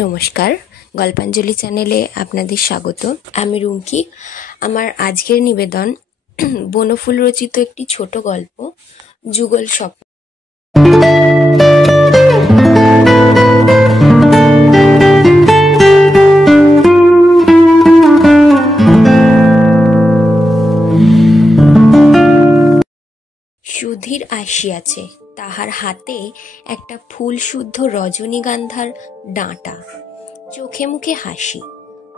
নমস্কার, গল্পাঞ্জলি চ্যানেলে আপনাদের স্বাগত। আমি রুমকি। আমার আজকের নিবেদন বনফুল রচিত একটি ছোট গল্প, যুগল স্বপ্ন। সুধীর আসিয়াছে, তাহার হাতে একটা ফুল শুদ্ধ রজনীগন্ধার ডাঁটা, চোখে মুখে হাসি,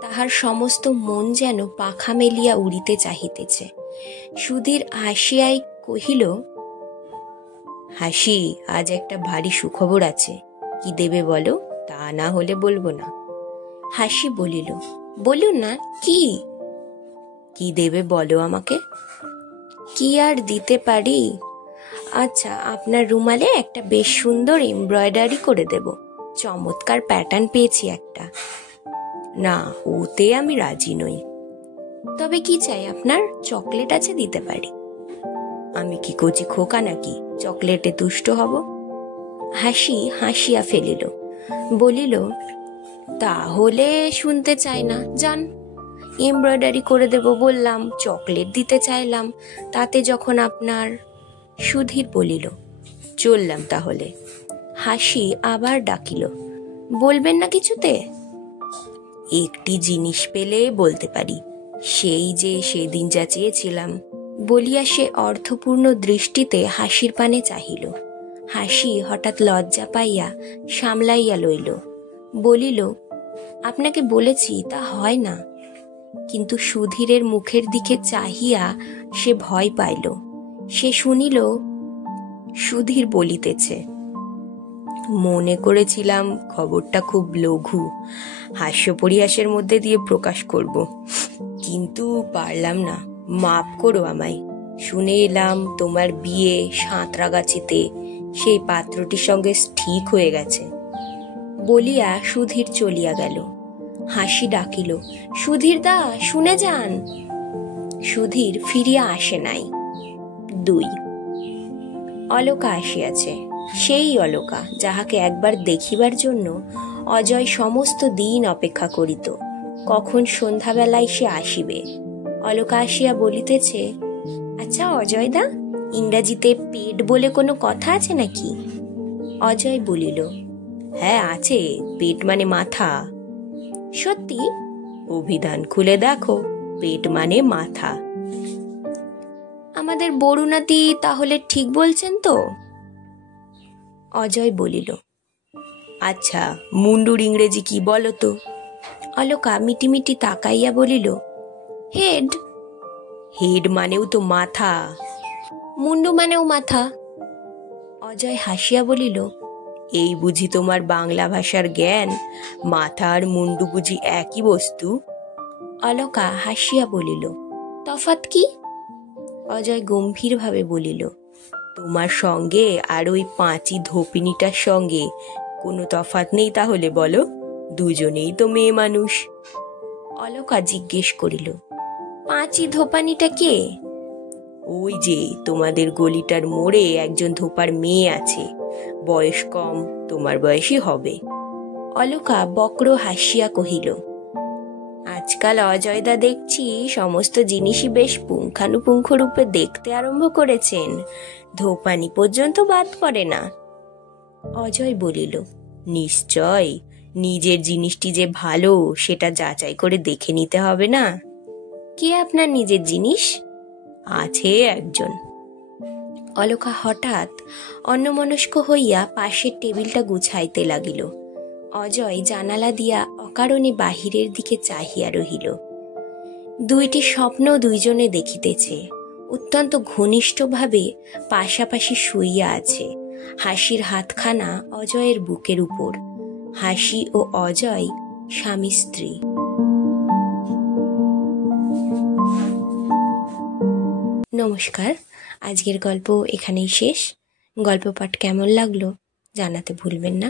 তাহার সমস্ত মন যেন পাখা মেলিয়া উড়িতে চাহিতেছে। সুধীর হাসিয়াই কহিল, হাসি, আজ একটা ভারী সুখবর আছে, কি দেবে বলো, তা না হলে বলবো না। হাসি বলিল, বলুন না, কি দেবে বলো আমাকে। কি আর দিতে পারি? আচ্ছা, আপনার রুমালে একটা বেশ সুন্দর এমব্রয়ডারি করে দেব, চমৎকার প্যাটার্ন পেয়েছি একটা। না, ওতে আমি রাজি নই। তবে কি চাই আপনার? চকলেট আছে, দিতে পারি। আমি কি কচি খোকা নাকি চকলেটে তুষ্ট হব? হাসি হাসিয়া ফেলিল, বলিল, তাহলে শুনতে চাই না, যান। এমব্রয়ডারি করে দেব বললাম, চকলেট দিতে চাইলাম, তাতে যখন আপনার। সুধীর বলিল, চললাম তাহলে। হাসি আবার ডাকিল, বলবেন না কিছুতে? একটি জিনিস পেলে বলতে পারি, সেই যে সেদিন যা চেয়েছিলাম, বলিয়া সে অর্থপূর্ণ দৃষ্টিতে হাসির পানে চাহিল। হাসি হঠাৎ লজ্জা পাইয়া সামলাইয়া লইল, বলিল, আপনাকে বলেছি তা হয় না। কিন্তু সুধীরের মুখের দিকে চাহিয়া সে ভয় পাইল। সে শুনিল সুধীর বলিতেছে, মনে করেছিলাম খবরটা খুব লঘু, হাস্য পরিহাসের মধ্যে দিয়ে প্রকাশ করব, কিন্তু পারলাম না, মাপ করো আমায়। শুনে এলাম তোমার বিয়ে সাঁতরাগাছিতে, সেই পাত্রটির সঙ্গে ঠিক হয়ে গেছে। বলিয়া সুধীর চলিয়া গেল। হাসি ডাকিল, সুধীর দা, শুনে যান। সুধীর ফিরিয়া আসে নাই। 2, অলকা আসিয়াছে, সেই অলকা যাহাকে একবার দেখিবার জন্য অজয় সমস্ত দিন অপেক্ষা করিত, কখন সন্ধ্যাবেলায় সে আসিবে। অলকা আসিয়া বলিতেছে, আচ্ছা অজয় দা, ইংরাজিতে পেট বলে কোনো কথা আছে নাকি? অজয় বলিল, হ্যাঁ আছে, পেট মানে মাথা। সত্যি? অভিধান খুলে দেখো, পেট মানে মাথা। আমাদের বরুণাতি তাহলে ঠিক বলছেন তো? অজয় বলিল, আচ্ছা মুন্ডুর ইংরেজি কি বলো তো? অলকা মিটিমিটি তাকাইয়া বলিল, হেড। হেড মানেও তো মাথা। মুন্ডু মানেও মাথা। অজয় হাসিয়া বলিল, এই বুঝি তোমার বাংলা ভাষার জ্ঞান, মাথা আর মুন্ডু বুঝি একই বস্তু? অলকা হাসিয়া বলিল, তফাৎ কি? অজয় গম্ভীরভাবে বলিল, তোমার সঙ্গে আর ওই পাঁচি ধোপিনীটার সঙ্গে কোনো তফাৎ নেই তাহলে বলো? দুজনেই তো মেয়ে মানুষ। অলকা জিজ্ঞেস করিল, পাঁচি ধোপানিটা কে? ওই যে তোমাদের গলিটার মোড়ে একজন ধোপার মেয়ে আছে, বয়স কম, তোমার বয়সই হবে। অলকা বক্র হাসিয়া কহিল, আজকাল অজয়দা দেখছি সমস্ত জিনিসই বেশ পুঙ্খানুপুঙ্খ রূপে দেখতে আরম্ভ করেছেন, ধোপানি পর্যন্ত বাদ পড়ে না। অজয় বলিল, নিশ্চয়, নিজের জিনিসটি যে ভালো সেটা যাচাই করে দেখে নিতে হবে না? কে আপনার নিজের জিনিস? আছে একজন। অলকা হঠাৎ অন্যমনস্ক হইয়া পাশের টেবিলটা গুছাইতে লাগিল। অজয় জানালা দিয়া অকারণে বাহিরের দিকে চাহিয়া রহিল। দুইটি স্বপ্ন দুইজনে দেখিতেছে, অত্যন্ত ঘনিষ্ঠভাবে পাশাপাশি শুইয়া আছে। হাসির হাতখানা অজয়ের বুকের উপর। হাসি ও অজয় স্বামী স্ত্রী। নমস্কার, আজকের গল্প এখানেই শেষ। গল্প পাঠ কেমন লাগলো জানাতে ভুলবেন না,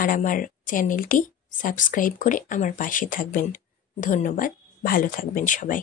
আর আমার চ্যানেলটি সাবস্ক্রাইব করে আমার পাশে থাকবেন। ধন্যবাদ, ভালো থাকবেন সবাই।